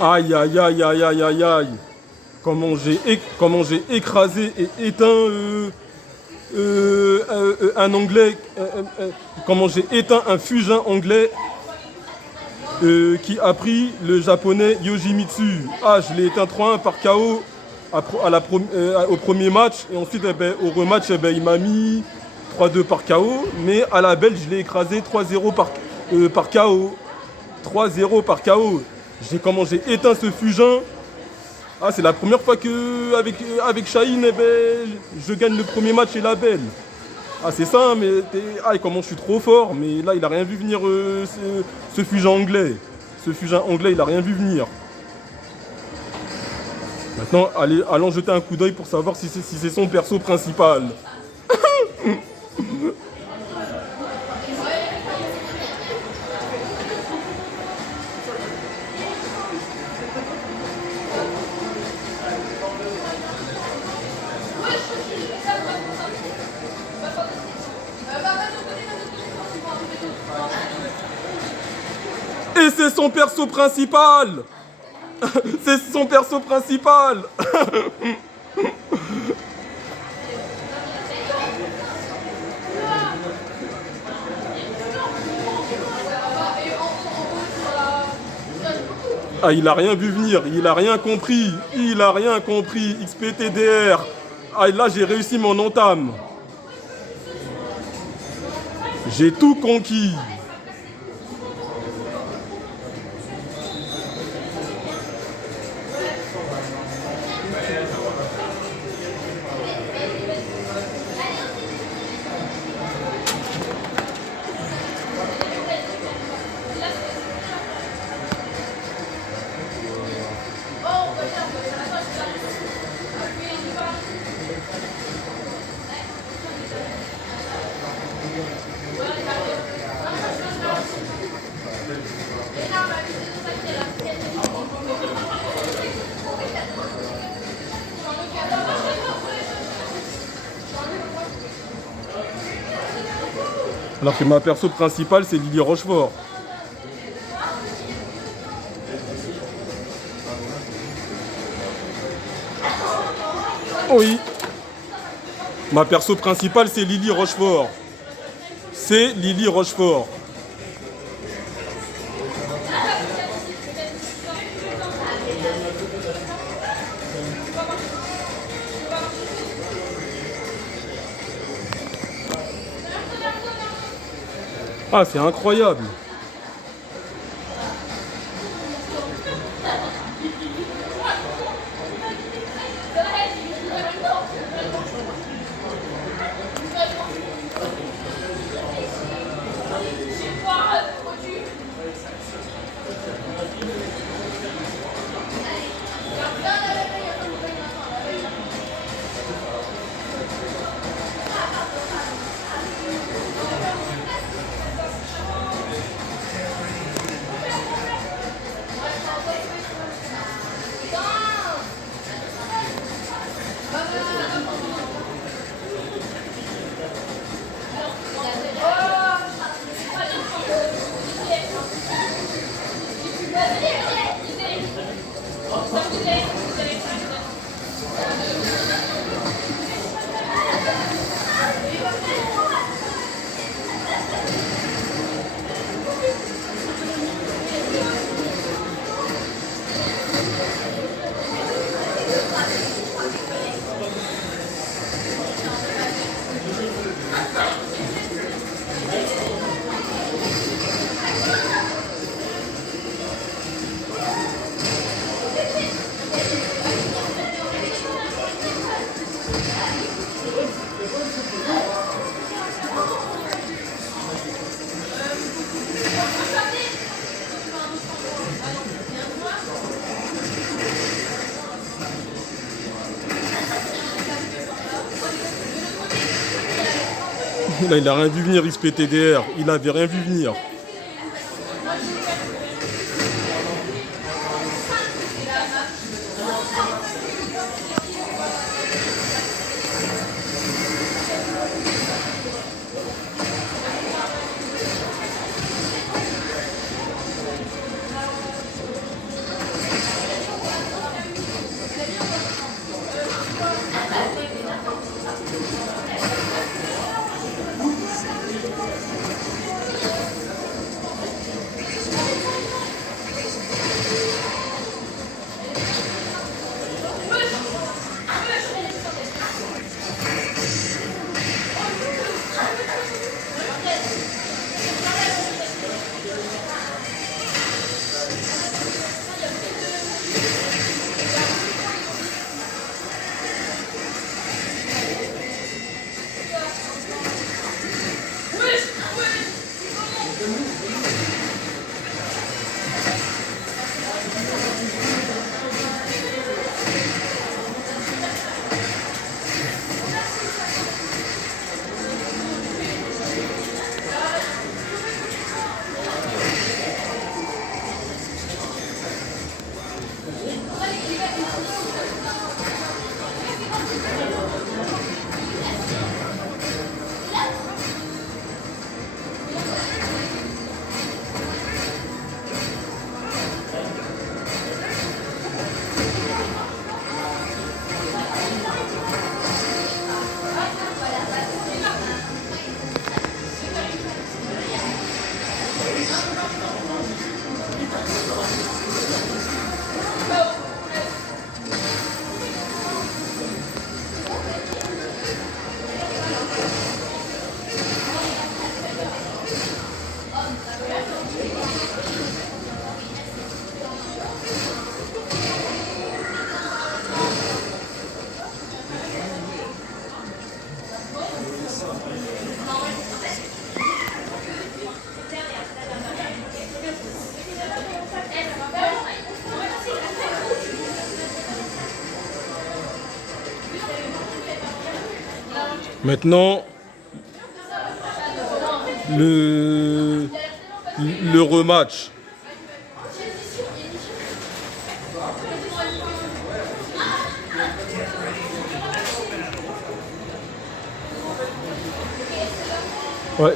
Aïe, aïe, aïe, aïe, aïe, aïe, aïe. Comment j'ai écrasé et éteint un anglais. Comment j'ai éteint un Fujin anglais qui a pris le japonais Yojimitsu. Ah, je l'ai éteint 3-1 par KO au premier match. Et ensuite, eh ben, au rematch, eh ben, il m'a mis 3-2 par KO. Mais à la belle, je l'ai écrasé 3-0 par KO. 3-0 par KO. Comment j'ai éteint ce Fujin. Ah, c'est la première fois que avec Shaheen, eh ben, je gagne le premier match et la belle. Ah, c'est ça, hein, mais ah, comment je suis trop fort. Mais là, il a rien vu venir, ce Fujin anglais. Ce Fujin anglais, il a rien vu venir. Maintenant, allons jeter un coup d'œil pour savoir si c'est son perso principal. Et c'est son perso principal. C'est son perso principal. Ah, il a rien vu venir, il a rien compris, il a rien compris, XPTDR. Ah, là, j'ai réussi mon entame. J'ai tout conquis. Alors que ma perso principale, c'est Lily Rochefort. Oui. Ma perso principale, c'est Lily Rochefort. C'est Lily Rochefort. Ah, c'est incroyable. Là, il a rien vu venir, XPTDR. Il avait rien vu venir. Maintenant, le, le rematch. Ouais,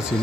c'est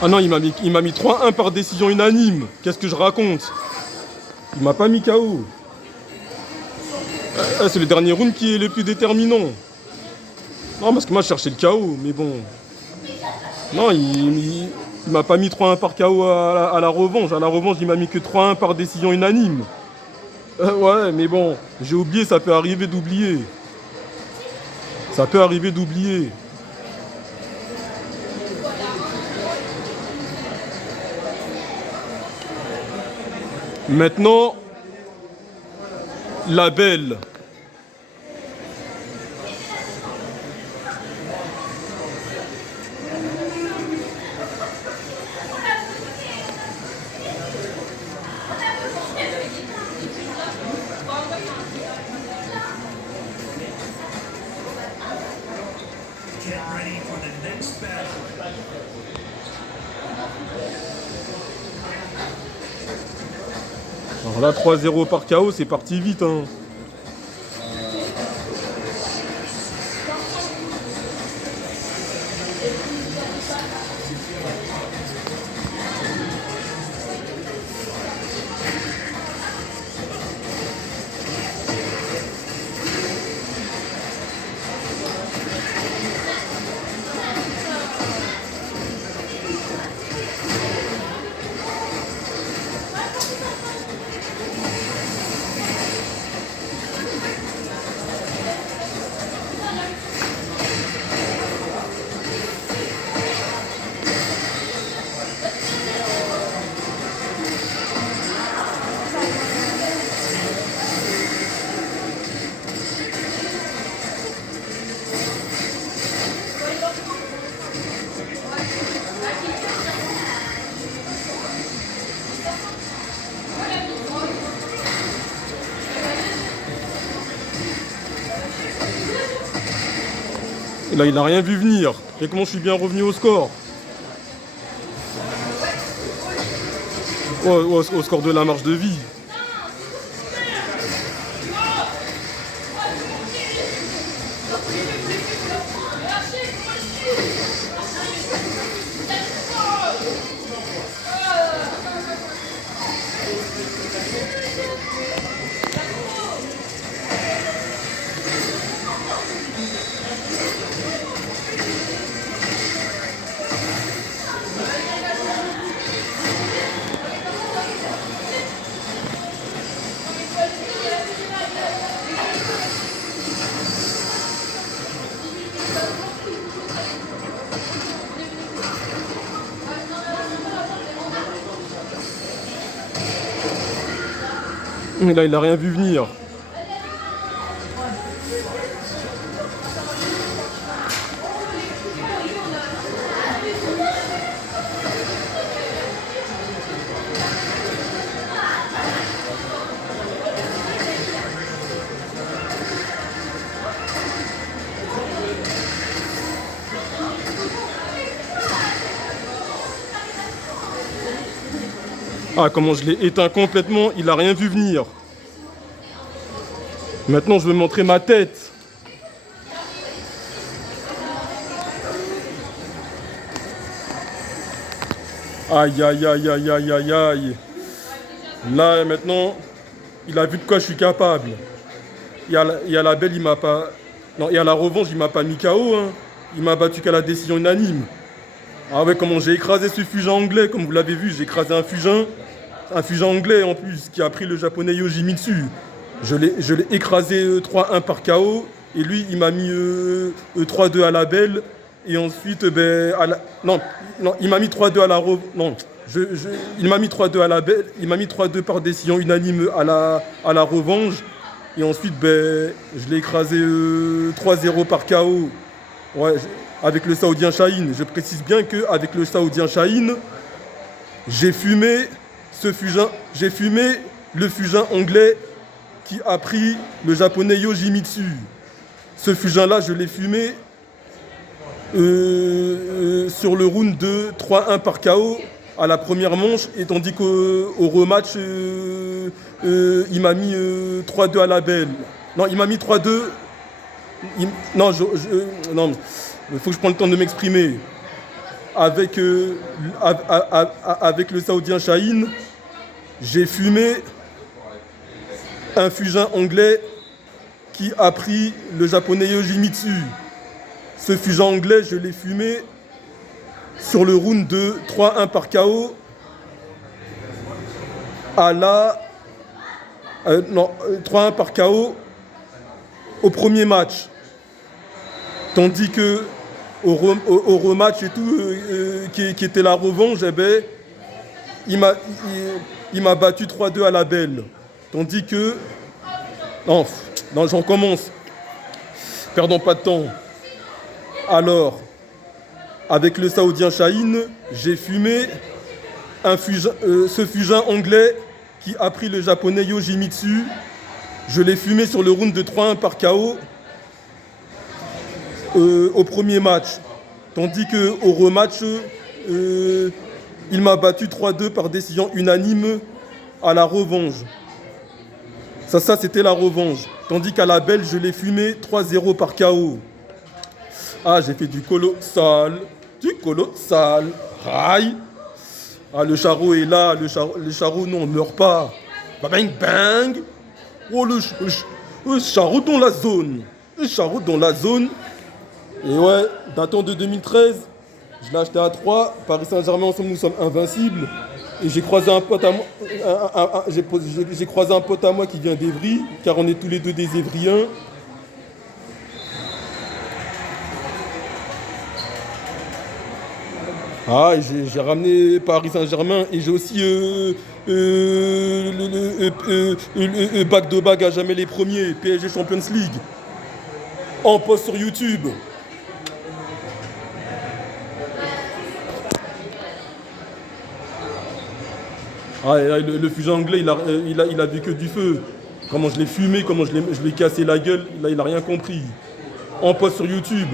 Ah non, il m'a mis 3-1 par décision unanime. Qu'est-ce que je raconte? Il m'a pas mis KO. C'est le dernier round qui est le plus déterminant. Non, parce que moi je cherchais le KO, mais bon. Non, il m'a pas mis 3-1 par KO à la revanche. À la revanche, il m'a mis que 3-1 par décision unanime. Ouais, mais bon, j'ai oublié, ça peut arriver d'oublier. Ça peut arriver d'oublier. Maintenant, la belle. Alors là, 3-0 par KO, c'est parti vite, hein. Et là, il n'a rien vu venir. Et comment je suis bien revenu au score. Au score de la marche de vie. Et là, il n'a rien vu venir. Ah, comment je l'ai éteint complètement, il n'a rien vu venir. Maintenant, je vais montrer ma tête. Aïe, aïe, aïe, aïe, aïe, aïe, aïe. Là, maintenant, il a vu de quoi je suis capable. Il y a la belle, il m'a pas... Non, et à la revanche, il m'a pas mis KO, hein. Il m'a battu qu'à la décision unanime. Ah ouais, comment j'ai écrasé ce Fujian anglais, comme vous l'avez vu, j'ai écrasé un Fujian anglais en plus, qui a pris le japonais Yoshimitsu. Je l'ai écrasé 3-1 par KO, et lui, il m'a mis 3-2 à la belle, et ensuite, non, il m'a mis 3-2 à la... Non, il m'a mis 3-2 à la belle, il m'a mis 3-2 par décision unanime à la revanche, et ensuite, je l'ai écrasé 3-0 par KO. Ouais, avec le Saoudien Shaheen. Je précise bien qu'avec le Saoudien Shaheen, j'ai fumé le Fujian anglais qui a pris le japonais Yoshimitsu. Ce Fujian-là, je l'ai fumé sur le round de 3-1 par KO à la première manche, et tandis qu'au rematch, il m'a mis 3-2 à la belle. Non, il m'a mis 3-2. Non, non, il faut que je prenne le temps de m'exprimer. Avec le Saoudien Shaheen, j'ai fumé un Fujian anglais qui a pris le japonais Yoshimitsu. Ce Fujian anglais, je l'ai fumé sur le round de 3-1 par KO à la... non, 3-1 par KO au premier match. Tandis que au rematch et tout, qui était la revanche, il m'a il m'a battu 3-2 à la belle. Tandis que... Non, non, j'en commence. Perdons pas de temps. Alors, avec le Saoudien Shaheen, j'ai fumé ce Fusain anglais qui a pris le japonais Yoshimitsu. Je l'ai fumé sur le round de 3-1 par KO au premier match. Tandis qu'au rematch, il m'a battu 3-2 par décision unanime à la revanche. Ça c'était la revanche. Tandis qu'à la belle, je l'ai fumé 3-0 par KO. Ah, j'ai fait du colossal. Du colossal. Aïe. Ah, le charreau est là. Le charreau, non, on ne meurt pas. Bang, bang. Oh, le charreau dans la zone. Le charreau dans la zone. Et ouais, datant de 2013, je l'ai acheté à 3. Paris Saint-Germain, ensemble, nous sommes invincibles. Et j'ai croisé un pote à moi, j'ai croisé un pote à moi qui vient d'Evry, car on est tous les deux des Évriens. Ah, et j'ai ramené Paris Saint-Germain et j'ai aussi back de bague à jamais les premiers, PSG Champions League. En post sur YouTube. Ah, et là, le fusil anglais, il a vu que du feu. Comment je l'ai fumé, comment je l'ai cassé la gueule, là il a rien compris. En post sur YouTube.